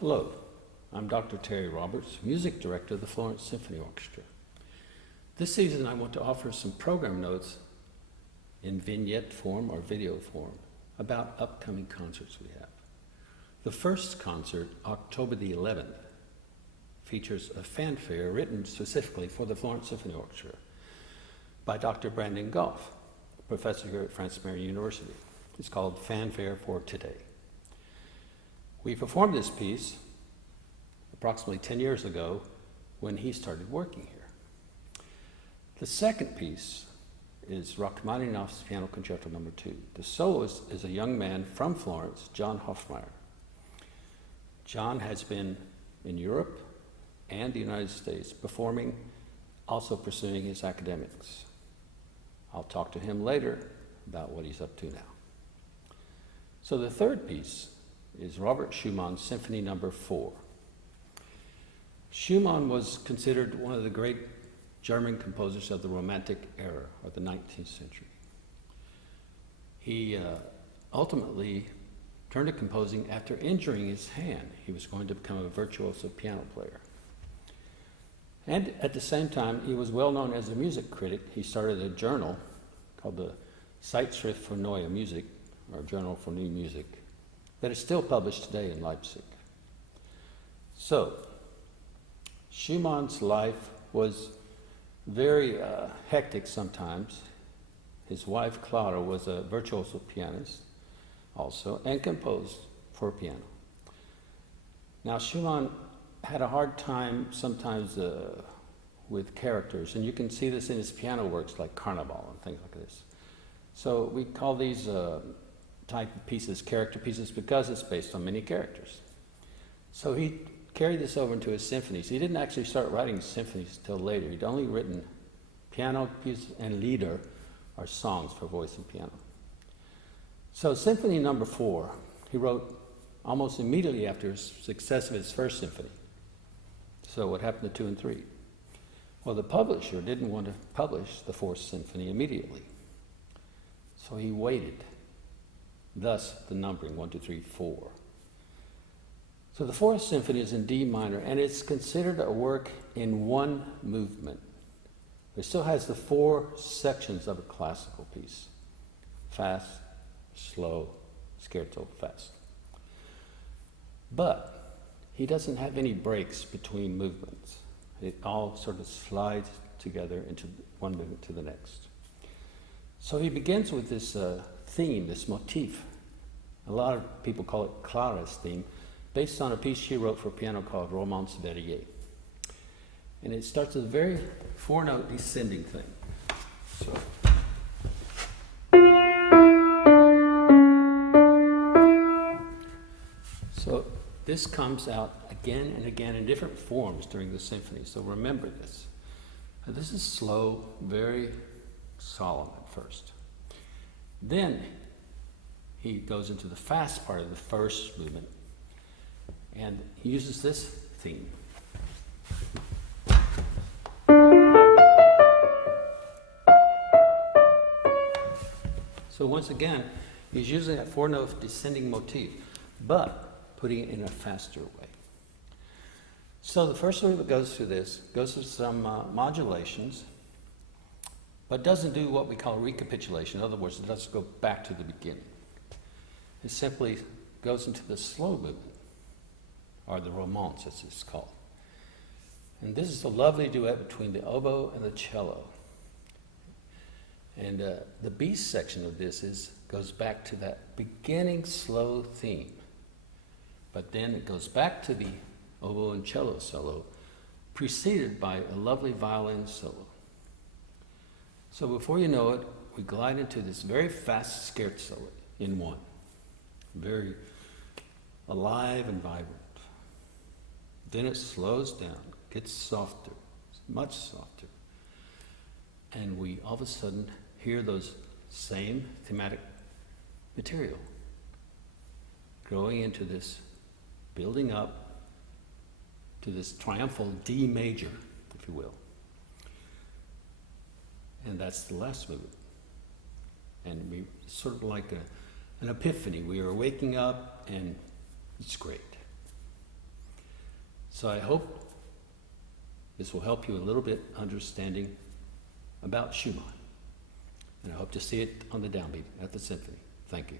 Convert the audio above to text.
Hello, I'm Dr. Terry Roberts, Music Director of the Florence Symphony Orchestra. This season I want to offer some program notes in vignette form or video form about upcoming concerts we have. The first concert, October the 11th, features a fanfare written specifically for the Florence Symphony Orchestra by Dr. Brandon Goff, professor here at Francis Marion University. It's called Fanfare for Today. We performed this piece approximately 10 years ago when he started working here. The second piece is Rachmaninoff's Piano Concerto No. 2. The soloist is a young man from Florence, John Hofmeier. John has been in Europe and the United States performing, also pursuing his academics. I'll talk to him later about what he's up to now. So the third piece is Robert Schumann's Symphony No. 4. Schumann was considered one of the great German composers of the Romantic era, or the 19th century. He ultimately turned to composing after injuring his hand. He was going to become a virtuoso piano player. And at the same time, he was well known as a music critic. He started a journal called the Zeitschrift für Neue Musik, or Journal for New Music, that is still published today in Leipzig. So, Schumann's life was very hectic sometimes. His wife, Clara, was a virtuoso pianist also, and composed for piano. Now, Schumann had a hard time sometimes with characters, and you can see this in his piano works like Carnival and things like this. So we call these type of pieces character pieces because it's based on many characters. So he carried this over into his symphonies. He didn't actually start writing symphonies until later. He'd only written piano pieces and lieder, or songs for voice and piano. So Symphony No. 4, he wrote almost immediately after his success of his first symphony. So what happened to 2 and 3? Well, the publisher didn't want to publish the Fourth Symphony immediately. So he waited. Thus the numbering 1, 2, 3, 4. So the Fourth Symphony is in D minor, and it's considered a work in one movement. It still has the 4 sections of a classical piece: fast, slow, scherzo, fast. But he doesn't have any breaks between movements. It all sort of slides together into one movement to the next. So he begins with this theme, this motif. A lot of people call it Clara's theme, based on a piece she wrote for piano called Romance Variée. And it starts with a very 4-note descending thing. So this comes out again and again in different forms during the symphony, so remember this. Now, this is slow, very solemn at first. Then he goes into the fast part of the first movement, and he uses this theme. So once again, he's using that 4-note descending motif, but putting it in a faster way. So the first movement goes through this, goes through some modulations, but doesn't do what we call recapitulation. In other words, it doesn't go back to the beginning. It simply goes into the slow movement, or the romance as it's called. And this is a lovely duet between the oboe and the cello. And the B section of this goes back to that beginning slow theme. But then it goes back to the oboe and cello solo, preceded by a lovely violin solo. So before you know it, we glide into this very fast scherzo in one. Very alive and vibrant. Then it slows down, gets softer, much softer. And we all of a sudden hear those same thematic material growing into this, building up to this triumphal D major, if you will. And that's the last movement. And we sort of like an epiphany. We are waking up, and it's great. So I hope this will help you a little bit understanding about Schumann. And I hope to see it on the downbeat at the symphony. Thank you.